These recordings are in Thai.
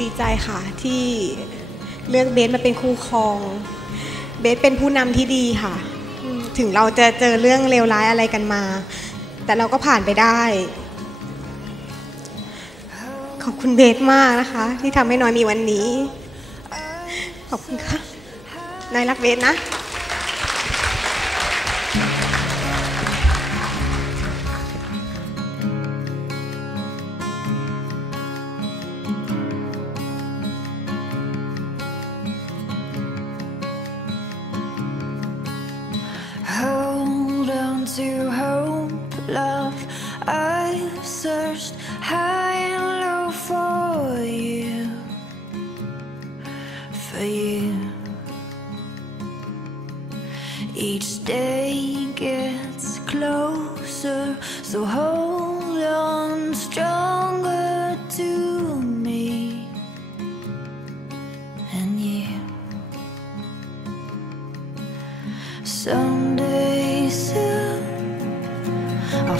ดีใจค่ะที่เลือกเบสมาเป็นคู่ครอง เบสเป็นผู้นำที่ดีค่ะ ถึงเราจะเจอเรื่องเลวร้ายอะไรกันมา แต่เราก็ผ่านไปได้ ขอบคุณเบสมากนะคะ ที่ทำให้น้อยมีวันนี้ ขอบคุณค่ะนายรักเบสนะ for you. Each day gets closer, so hold on stronger to me and you. Someday soon I'll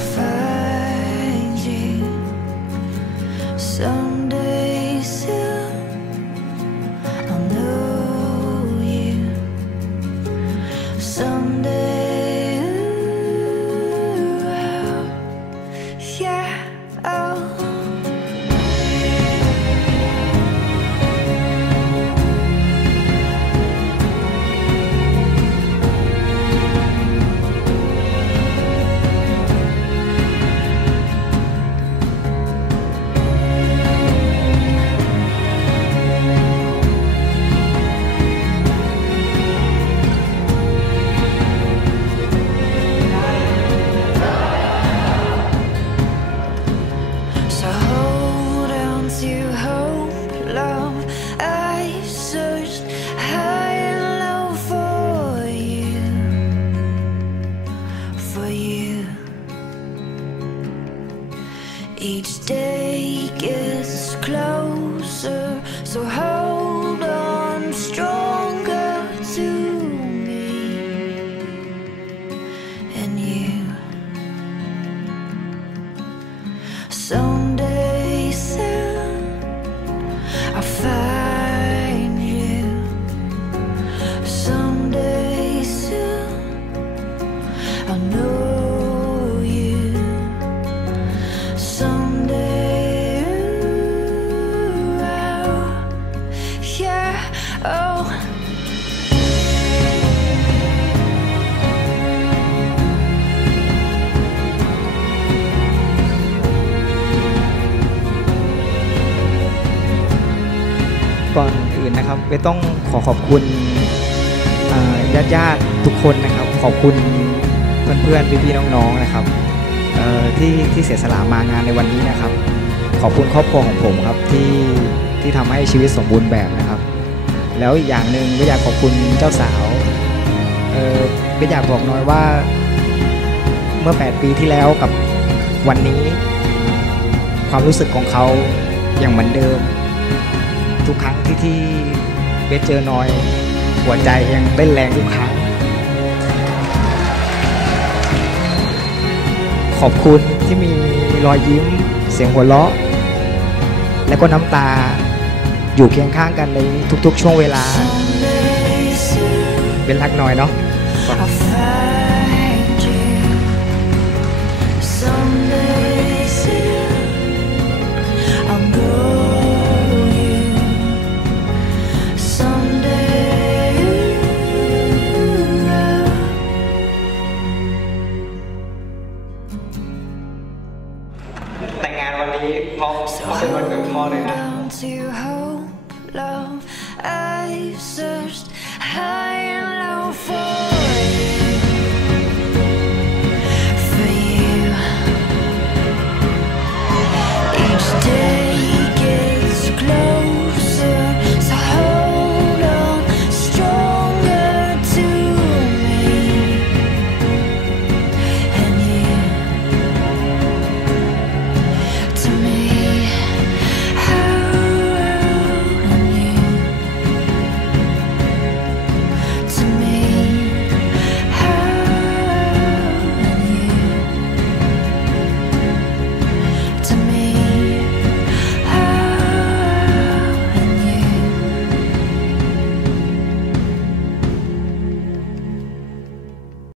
Day gets closer, so hold on stronger to me and you. ก่อนอื่นนะครับเบต้องขอขอบคุณญาติญาติทุกคนนะครับ ขอบคุณเพื่อนๆพี่ๆน้องๆนะครับที่ที่เสียสละมางานในวันนี้นะครับ ขอบคุณครอบครัวของผมครับที่ที่ทำให้ชีวิตสมบูรณ์แบบนะครับ แล้วอีกอย่างหนึ่งก็อยากขอบคุณเจ้าสาวเออก็อยากบอกน้อยว่าเมื่อ 8 ปีที่แล้วกับวันนี้ ความรู้สึกของเขายังเหมือนเดิม ทุกครั้งที่ที่เบสเจอน้อย หัวใจยังเต้นแรงทุกครั้ง ขอบคุณที่มีรอยยิ้มเสียงหัวเราะ และก็น้ำตาอยู่เคียงข้างกันในทุกๆ ช่วงเวลา เป็นรักน้อยเนาะ งงานวันนี้เพราะเป็นวันเกิดพ่อเลยนะ